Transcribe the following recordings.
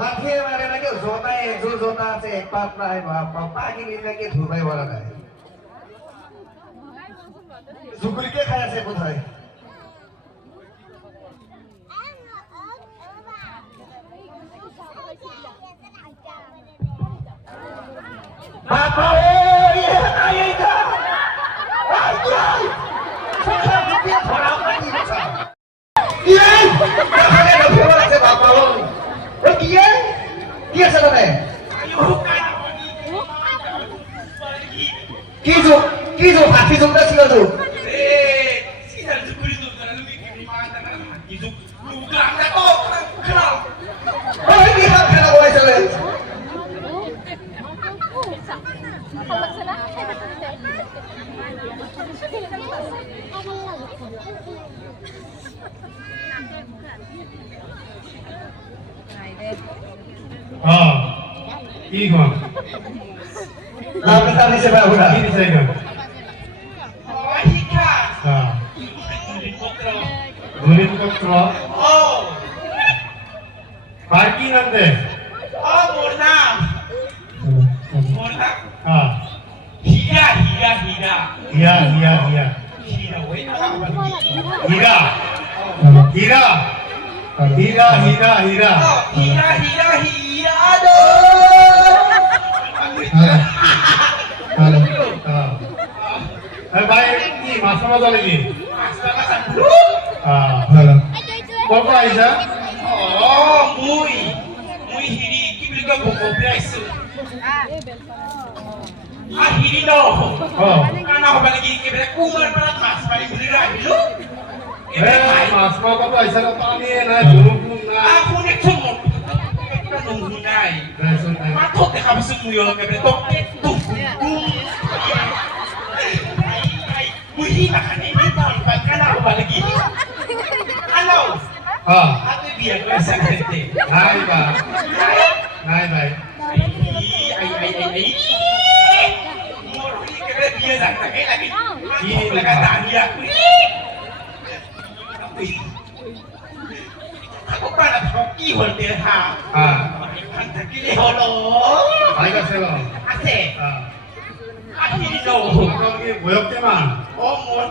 লাঠিয়ে মারে নাকি জোতায় একজোর জোতা আছে এক পাত নাই পা কিনি নাকি ধুবাই বলা নাই ঝুকুরিকে খাই আছে কোথায় বাবা Kizo, hati zoom dah sila tu. Sila jukuri tu, kalau lebih kiri mana nak kizo, luka dah tu, kenal. Oh ini hak kenal boleh sila. Igon. Lapis tadi siapa udah? Ini saya kan. Oh, hika. Gulit Putro. Oh. Parking ande. Oh, Murna. Hira. Iya. Hira, wait, apa lagi? Hira. Oh, Hira. aduh. Baik ini masa lagi. Masa dulu. Kok Aisyah? Oh, muy hiri, kibli ka boko price. Hiri no. Kana ko balagi kibli kumar para mas bali buli ra hilu. Mas mau kok Aisyah na pani na jurung na. Aku ne tumo. Kita nunggu nai. Matot te kamu semuyo kibli tok tung. Muy kan ini tahun kana ko balagi. Ano? Ate biar ko sa kete. Hai ba. Hai. Ay. Mori ke dia dah tak lagi. Ini perkataan dia. Aku pada hoki holte ha. Hantar kili holo. Hai ka selo. Ase. Ahiri no. Kau ni boyok teman. Oh, mor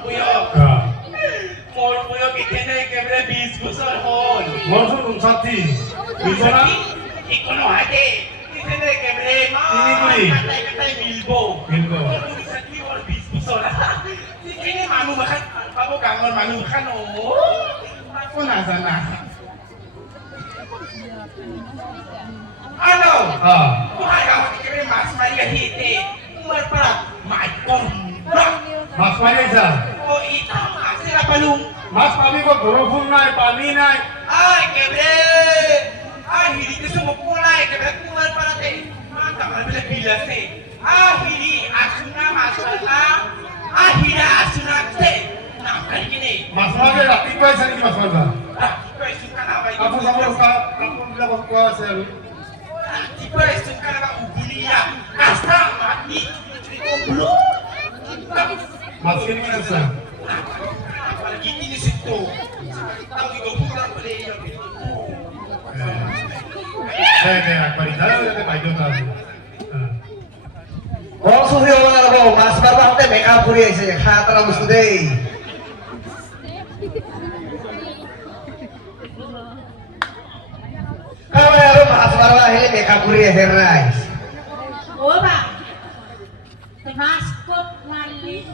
puyo kitene kebre 20 bosor hol. Monsun umsati. Bisona. Ikono ade. Kitene kebre ma. Ini kuri. Kata milbo. Umsati hol 20 bosor. Ini manu makan. Bapak kangen manu makan oh. Aku nasana. Ano? Kuhay ako kebre mas Maria hite. Umar para maikon. Mas Maria. Oh, ita mas sila palung. Mas kami kok berhubung naik pani naik. Ay, kebre! Ay, hindi ko sumukulay. Kebre, kumal para te. Maka, malabila bilas eh. Ah, hindi asuna masala. Ah, hindi asuna te. Nakakali gini. Mas Maria lah tiba sini Mas Maria. Ah, tiba suka na ba? Aku sama kamu bilang kuasa. Ah, tiba suka na ba ubuniya. Kasta, mati. Kumblo. Mas ini mana sah? Apalagi ini situ. Tahu juga pulang boleh ya. Aku di dalam ada baju tahu. Oh suhi orang apa? Mas Marwah teh make up kuri aja. Kata ramus today. Kamu harus Mas Marwah ini make up kuri aja guys. Oh pak, termasuk mali.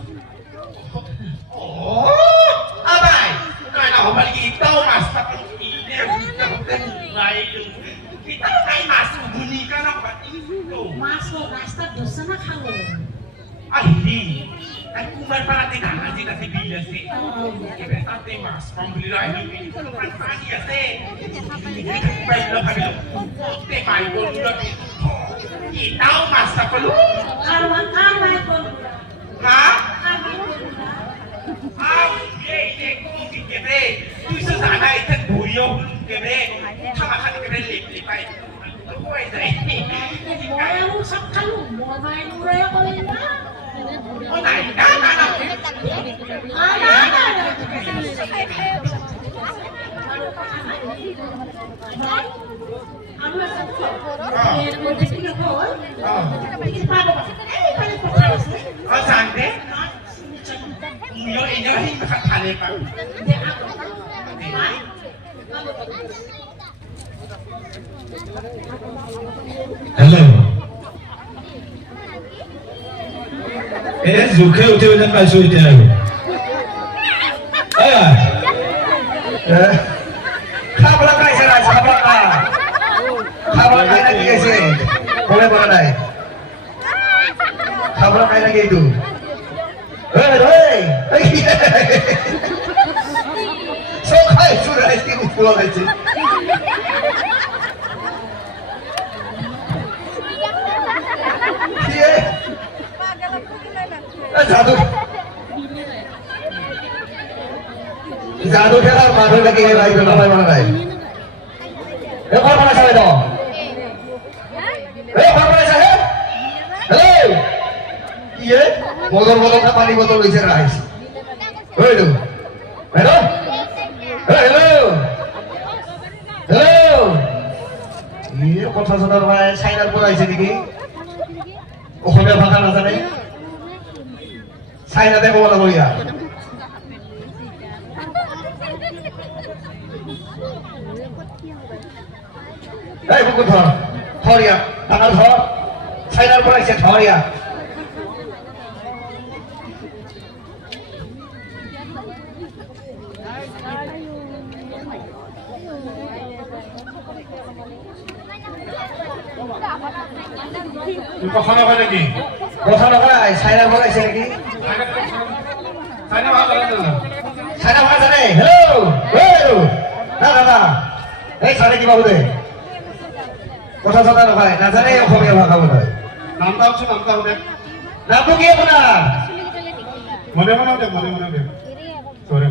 Oh, abay. Kaya ako malagi ito, mas patang-ine. Kita ay mas ubuni ka na ba? Masuk rasta dosa na kalau. Ay, hindi. Ay, kumal pa natin ang atin na si Bilas eh. Kaya tate mas, pambili na yung pinipanias eh. Kaya lang kami lang. Te, may gulong na. Itaw, mas na palo. Karwan-karwan ko. Ha? Kami ko. kung kebre, tu sana itu buyong kebre, sama kan kebre lip-lipai. Aku ay Moya mo sa kalumbo, may mura ko rin na. Oh, naik. আৰু আছে তো এর মধ্যে কি হয় কি পাবো এইখানে কথা আছে জানতে ইনো হি খালে পা হেল্ল' জোখে উঠিব যেন পাইছো এতিয়া আৰু খাবলা খাইছে না খাবলা খাই নাকি গেছে বলে বলে নাই খাবলা খাই নাকি এইটো সব খাই চুর আইসকে ফুল খাইছে জাদু জাদু খেলার মানুষ নাকি লাগবে না ভাই মনে নাই এবার মনে চাই দাও এবার মনে চাই হ্যালো কি এ মদর বদলটা পানি বোতল লইছে রাইস হইলো হ্যালো হ্যালো হ্যালো এই কথা শোনার ভাই চাইনার পর আইছে নাকি অসমীয়া ভাষা নাজানে চাইনাতে ক'ব লাগিব ইয়াত এই বুকু ধর ইয়াত টাকা ধর চাইনার পর আইছে ধর ইয়াত কথা নকয় নেকি কথা নকয় চাইনার পর আইছে নাকি চাইনা ভাষা জানে না চাইনা ভাষা জানে হেল্ল' না দাদা এই চাইনা কিবা বোধে কথা চথা নকয় নাজানে অসমীয়া ভাষা বোধে নামটা হচ্ছে নামটা হবে নামটো কি আপোনাৰ মনে মনে দে মনে মনে দে তোৰে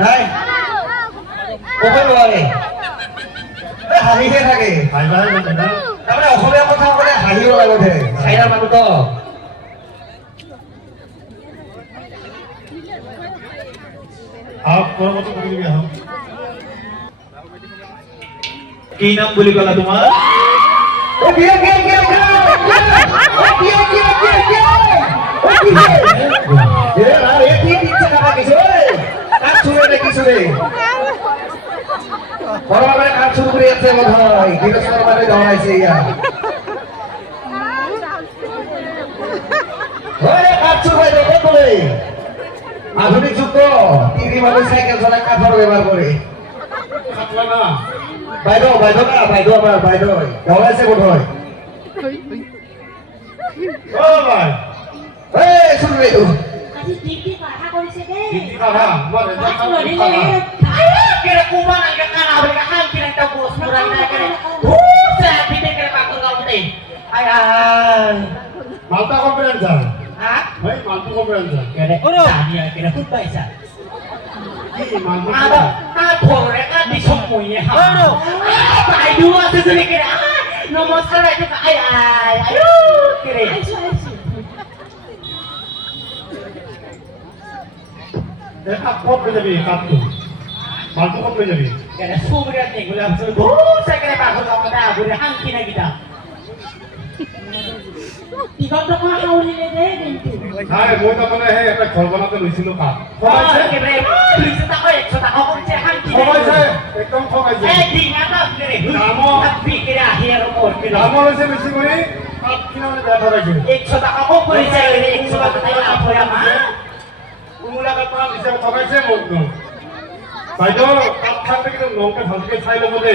নাই ক'ব নোৱাৰে হাঁহিহে থাকে ভাই ভাই না তাৰমানে অসমীয়া কথা ক'লে হাঁহিব লাগতে চাইনাৰ মানুহতো আপ পৰবৰ্তী কৰে দিবি আহ কি নাম বুলি ক'লা তোমাৰ ও বিয়ে এ না এ কি দিচ্ছে না কিছু কাজ শুনে না কিছু রে বড়ভাবে কাজ শুরু করে যাচ্ছে বোধ হয় গৃহস্থর মানে দৌড়াইছে ইয়া ওরে কাজ শুরু হয়ে যাবে বলে আধুনিক যুগ তো তিরি মানুষ সাইকেল চালায় কাঠর ব্যবহার করে খাতলা না বাইদেউ আমার বাইদেউ দৌড়াইছে বোধ হয় ও ভাই এই শুনবে তো আজি ডিউটি কথা কৰিছে দে দিদি বাবা আমাৰ এটা ভাত লৰি খাওয়া লৰি kira kuman ang kakana abri ka kan kira ta bos murang na kira sa pite kira pa ko ngomte ay ay মালটা কম্পিউটার ha ভাই মালটা computer kira tanya kira put baisa কি মালটা ada ha thore ka di somoy ha pai dua sesuni kira namaskar itu ay ay ayo kira আইছো আইছো দেখা কত পেয়ে যাবি কাটতো মালটা কত পেয়ে যাবি kira sumber ni gula sur bos kira pa ko ngomte abri hang kina kita ticket টকা হাউলিলে দে কিন্তু হ্যাঁ মই তো মানে হে একটা ঘর বানাতে লইছিল কাপ oh ঠকাইছে kira 200 টাকা 100 টাকা করছে hang kina ঠকাইছে একদম ঠকাইছে eh di ngata kira tapi kira akhir or kira দাম হইছে বেশি করে কাপ কিনা মানে ব্যথা রাখছে 100 টাকা কম করেছে 100 টাকা তাই লাভ হয় আমার কুমুলা কাপ হিসাব ঠকাইছে মোক বাইদেউ কাপ খাতে কিন্তু নৌকে ভালকে চাই লব দে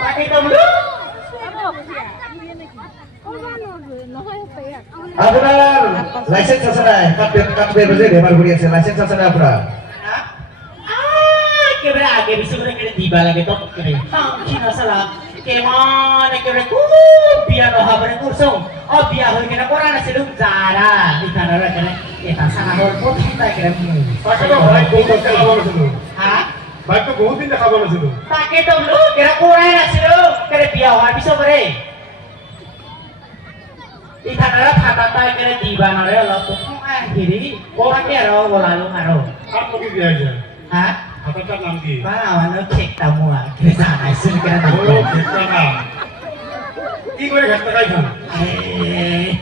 পাটি তো বলো আপোনাৰ লাইসেন্স আছে নাই কাটবে যে ব্যবহাৰ কৰি আছে লাইসেন্স আছে নাই আপোনাৰ কেবরে আগে বেশি করে কেটে দিবা লাগে তো করে কি না সালা কেমন কেবরে কু বিয়া ন হবে করছো ও বিয়া হই কেনা করা না সেলুম যারা এখানে রাখলে এটা সানা হল প্রথম তাই করে তাকে তো ভাই বহুত দিন খাব নাছিল হ্যাঁ ভাই তো বহুত দিন খাব নাছিল তাকে তো বলো কেরা করা না ছিল কেরে বিয়া হওয়ার পিছন করে এখানে ফাটা তাই করে দিবা না রে অলপ হেৰি তাকে আৰু বলালো আৰু কাক পকি দিয়া যায় হা হাতৰ তাৰ নাম কি বা আমানো খেক তামোৱা জানাইছিল কেনে ও খেতকা কি কৰে খেতকা খান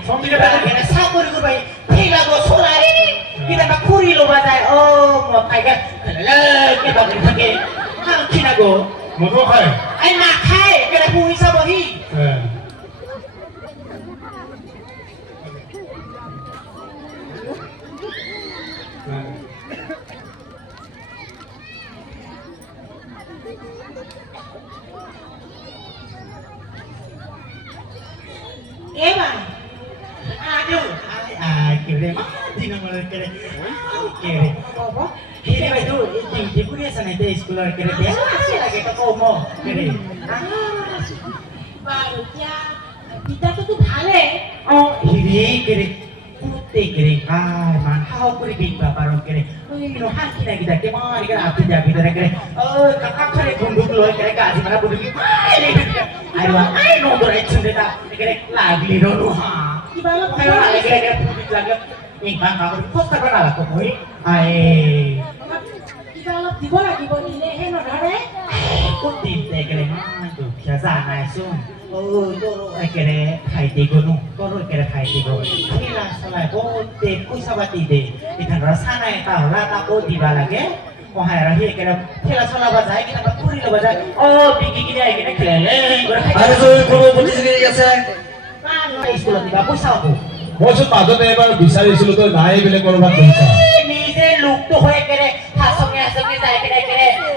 সন্ধিকে কেনে চাকৰি কৰিব ঠিলা বছৰাই কিবা খুৰি লবা যায় ও মতাইকে কিবা কৰি থাকে খানা গো মধু খায় আই নাখায় কেনে পুহি চাবহি Ewan. Aduh, kira di nomor kira apa? Kira itu di kuliah sana itu sekolah kira dia masih lagi ke komo kira. Baru dia kita tuh ভালে Oh, ini kira putih kira. Mantap kuri bingba baru kira. Ini haki lagi dah kemana kira api dah kira. Kakak cari bunduk loh kira kasih mana bunduk. Ayo nomor itu sudah kira lagi dulu ha. Gimana Kalau lagi kira bunduk lagi. Ingkang kamu kok tak kenal aku boy. kita di bola di bola ini enak ada Putih teh kira itu biasa naisung. Toro kira hai tegono, toro kira hai tegono. Kira salah bote kusabati deh. Ikan rasa naik tahu lah tak di balage. Oh hai rahi kira kira salah bazai kita bakuri lo bazai. Oh bigi gini aja kira keleleng. আৰু জয় কৰিব প্ৰতিযোগী আছে Sekolah tiba pusat aku. মইচোন মাজতে এবাৰ বিচাৰিছিলো তই নাই বোলে কৰবাত গৈছা নিজে লোকটো হয়ে কেনে হাসঙে যায় কেনে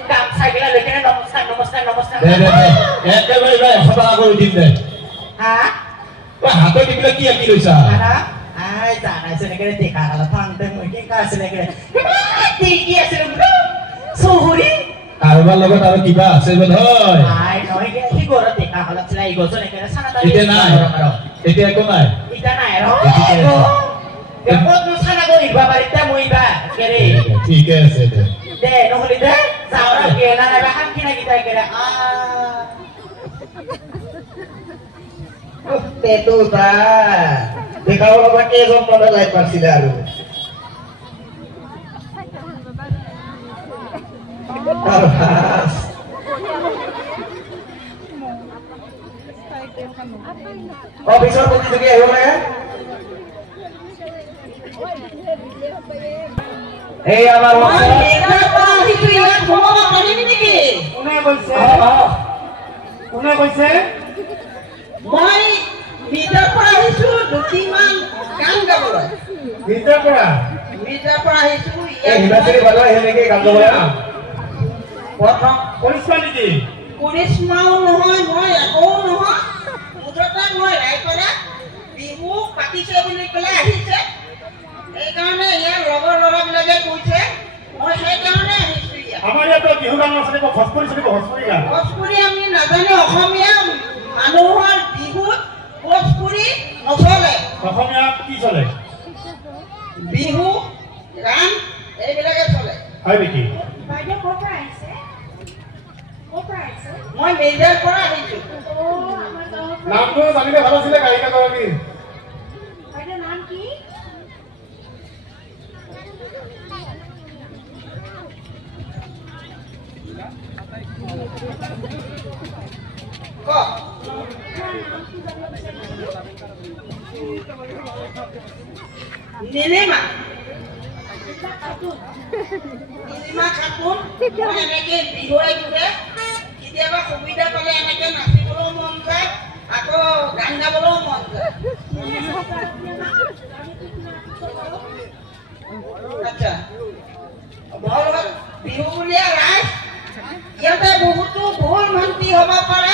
কাম চাইকেল লৈ কেনে নমস্কাৰ দে একেবাৰে 100 টকা কৰি দিম দে হা তই হাতত দিবলৈ কি আঁকি লৈছা Ada? Jangan sini kira tika kalau panteng mungkin kasih kira. Tinggi asal itu. Suhuri. কাৰোবাৰ লগত আৰু কিবা আছে বোধ হয় Noi kira higor tika kalau sila higor so kira sana tadi. এতিয়া নাই এতিয়া একো নাই Ita na ero. Ya pot nu sana go iba barita mo iba. Kira. ঠিকে আছে দে De no huli de. Saura kira na baham kina kita kira. পেটো তা দেখাব লগা কেইজন মানে লাইট পাইছিলে আৰু অফিচৰ প্ৰতিযোগী আহিব লাগে এই আমাৰ কোনে কৈছে মই বিদ্যাৰ পৰা আহিছো দুটিমান গান গাবলৈ বিদ্যাৰ পৰা আহিছো এই হিমাচলী বাজাৰ হেনেকে গান গাবলে প্ৰথম কৰিছা নেকি কৰিশ্মাও নহয় মই একো নহয় মুঠতে মই ৰাইপৰা বিহু পাতিছে বুলি পেলাই আহিছে সেইকাৰণে ইয়াৰ লগৰ ল'ৰাবিলাকে কৈছে মই সেইকাৰণে আহিছো ইয়াত আমাৰ ইয়াত বিহু গান চলিব ভোজপুৰী গান ভোজপুৰী আমি নাজানো অসমীয়া মানুহৰ বিহুত ভোজপুৰী নচলে অসমীয়া কি চলে বিহু গান এইবিলাকে চলে হয় নেকি বাইদেউ ক'ৰ পৰা আহিছে মই মেজাৰ পৰা আহিছো নামটো জানিলে ভাল আছিলে গায়িকা গৰাকী বাইদেউৰ নাম কি নীলিমা খাতুন মই এনেকে বিহুৱাই ঘূৰে কেতিয়াবা সুবিধা পালে এনেকে নাচিবলৈও মন যায় আকৌ গান গাবলৈও মন যায় আচ্ছা ভাল বিহু বুলিয়ে ৰাইজ ইয়াতে বহুতো ভুল ভ্ৰান্তি হ'ব পাৰে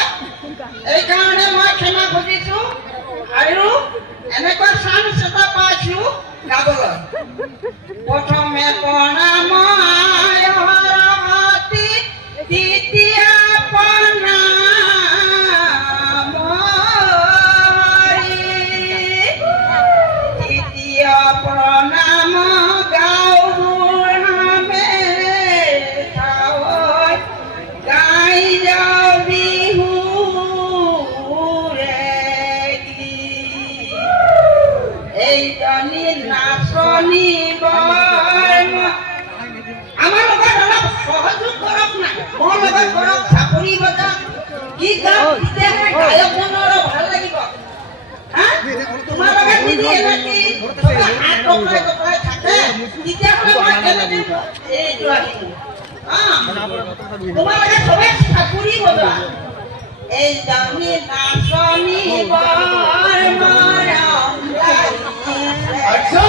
এইকাৰণে মই ক্ষমা খুজিছো আৰু এনেকুৱা চান্স এটা পাইছো গাবলৈ প্ৰথমে প্ৰণাম দ্বিতীয় প্ৰণাম তৃতীয় প্ৰণাম গাঁওবুঢ়া আমাৰ লগত অলপ সহযোগ কৰক না মোৰ লগত কৰক চাপৰি বজাওক গীত গাওক তেতিয়াহে গায়কজনৰ ভাল লাগিব হা তোমাৰ লগত যদি এনেকে হাত কঁপাই থাকে তেতিয়াহ'লে মই কেনেকৈ এইটো আহিম তোমাৰ লগত চবেই চাপৰি বজোৱা এই দামী নাচনী বৰ মৰম আচ্ছা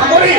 আমৰি